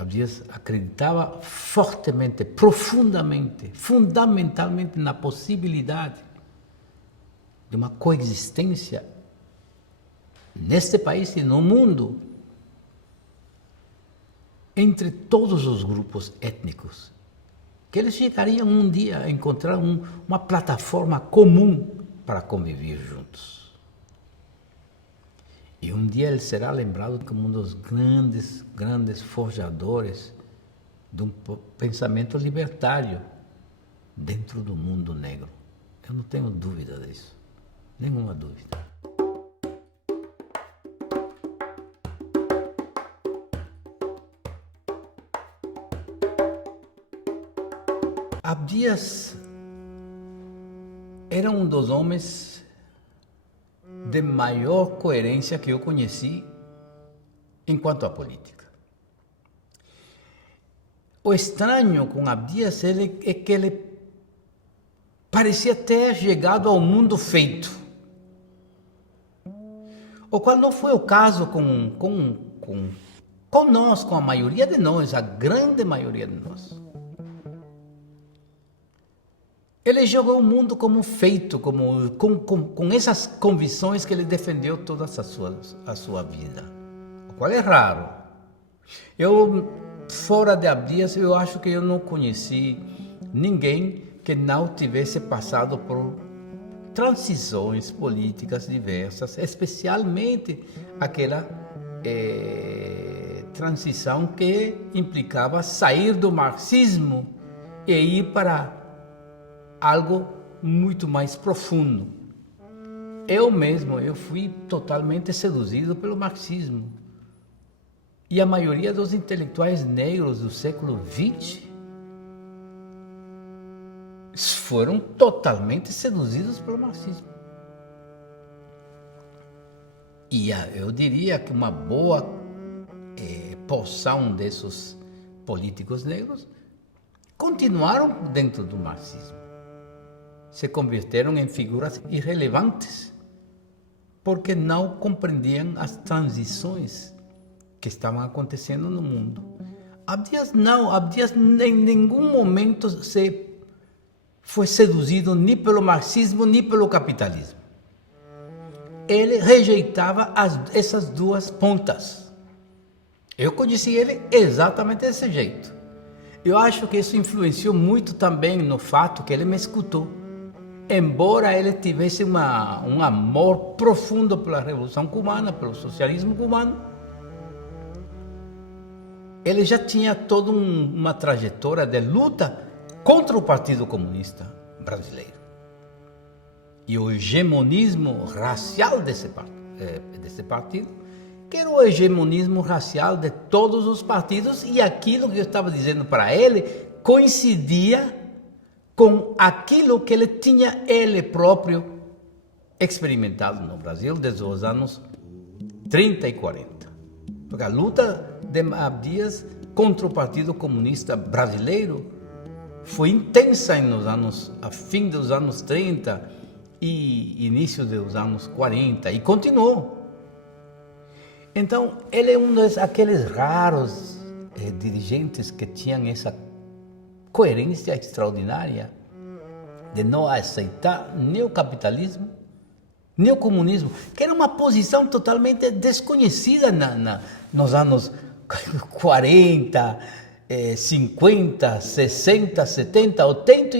Abdias acreditava fortemente, profundamente, fundamentalmente na possibilidade de uma coexistência neste país e no mundo entre todos os grupos étnicos, que eles chegariam um dia a encontrar uma plataforma comum para conviver juntos. E um dia ele será lembrado como um dos grandes forjadores de um pensamento libertário dentro do mundo negro. Eu não tenho dúvida disso, nenhuma dúvida. Abdias era um dos homens de maior coerência que eu conheci enquanto à política. O estranho com Abdias é que ele parecia ter chegado ao mundo feito, o qual não foi o caso com nós, com a maioria de nós, a grande maioria de nós. Ele jogou o mundo como feito, com essas convicções que ele defendeu toda a sua vida, o qual é raro. Fora de Abdias, eu acho que eu não conheci ninguém que não tivesse passado por transições políticas diversas, especialmente aquela transição que implicava sair do marxismo e ir para algo muito mais profundo. Eu fui totalmente seduzido pelo marxismo. E a maioria dos intelectuais negros do século XX foram totalmente seduzidos pelo marxismo. E eu diria que uma boa porção desses políticos negros continuaram dentro do marxismo. Se converteram em figuras irrelevantes, porque não compreendiam as transições que estavam acontecendo no mundo. Abdias em nenhum momento foi seduzido nem pelo marxismo, nem pelo capitalismo. Ele rejeitava essas duas pontas. Eu conheci ele exatamente desse jeito. Eu acho que isso influenciou muito também no fato que ele me escutou. Embora ele tivesse um amor profundo pela Revolução Cubana, pelo socialismo cubano, ele já tinha toda uma trajetória de luta contra o Partido Comunista Brasileiro e o hegemonismo racial desse partido, que era o hegemonismo racial de todos os partidos, e aquilo que eu estava dizendo para ele coincidia com aquilo que ele tinha ele próprio experimentado no Brasil desde os anos 30 e 40. Porque a luta de Abdias contra o Partido Comunista Brasileiro foi intensa a fim dos anos 30 e início dos anos 40, e continuou. Então, ele é um daqueles raros dirigentes que tinham essa coerência extraordinária de não aceitar nem o capitalismo, nem o comunismo, que era uma posição totalmente desconhecida nos anos 40, 50, 60, 70, 80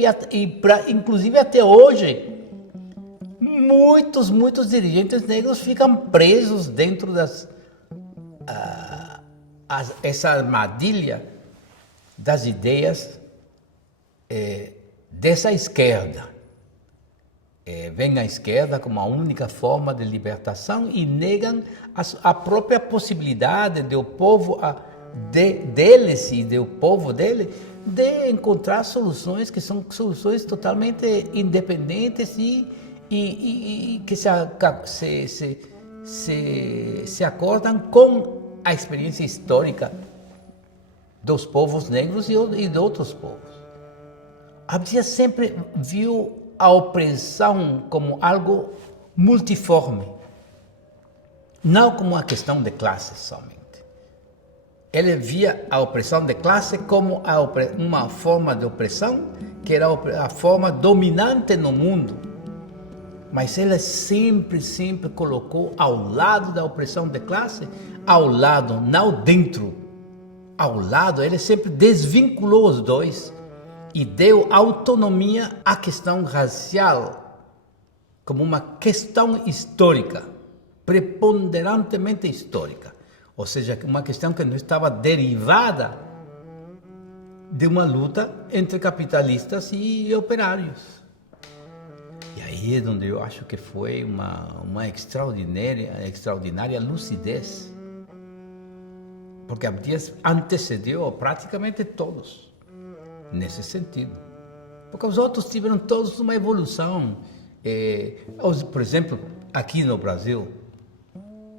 inclusive até hoje. Muitos dirigentes negros ficam presos dentro essa armadilha das ideias dessa esquerda. Vem a esquerda como a única forma de libertação e negam a própria possibilidade do povo deles e do povo dele de encontrar soluções que são soluções totalmente independentes e que se acordam com a experiência histórica dos povos negros e de outros povos. Abdias sempre viu a opressão como algo multiforme, não como uma questão de classe somente. ele via a opressão de classe como uma forma de opressão que era a forma dominante no mundo. Mas ele sempre colocou ao lado da opressão de classe, ao lado, não dentro, ao lado, ele sempre desvinculou os dois e deu autonomia à questão racial como uma questão histórica, preponderantemente histórica. Ou seja, uma questão que não estava derivada de uma luta entre capitalistas e operários. E aí é onde eu acho que foi uma extraordinária lucidez. Porque Abdias antecedeu praticamente todos nesse sentido. Porque os outros tiveram todos uma evolução. Por exemplo, aqui no Brasil,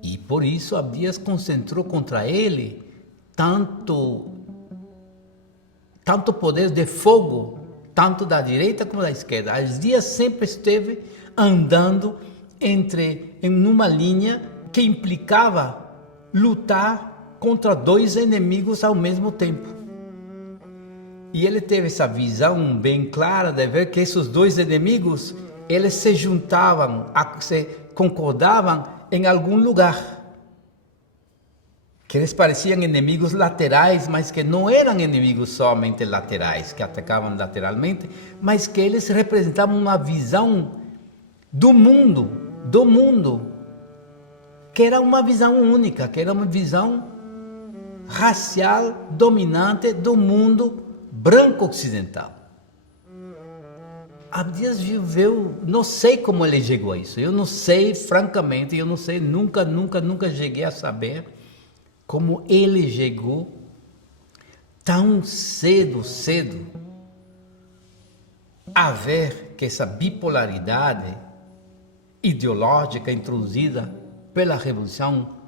e por isso Abdias concentrou contra ele tanto poder de fogo, tanto da direita como da esquerda. Abdias sempre esteve andando numa linha que implicava lutar contra dois inimigos ao mesmo tempo. E ele teve essa visão bem clara de ver que esses dois inimigos, eles se juntavam, se concordavam em algum lugar. Que eles pareciam inimigos laterais, mas que não eram inimigos somente laterais, que atacavam lateralmente, mas que eles representavam uma visão do mundo, que era uma visão única, que era uma visão racial dominante do mundo branco ocidental. Abdias viveu, não sei como ele chegou a isso, eu não sei, francamente, eu não sei, nunca cheguei a saber como ele chegou tão cedo a ver que essa bipolaridade ideológica introduzida pela Revolução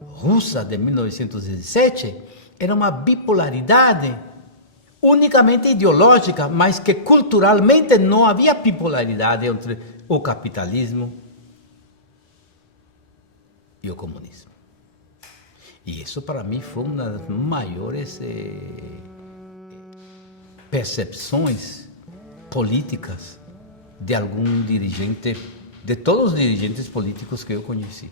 Russa de 1917 era uma bipolaridade unicamente ideológica, mas que culturalmente não havia bipolaridade entre o capitalismo e o comunismo. E isso para mim foi uma das maiores percepções políticas de algum dirigente, de todos os dirigentes políticos que eu conheci.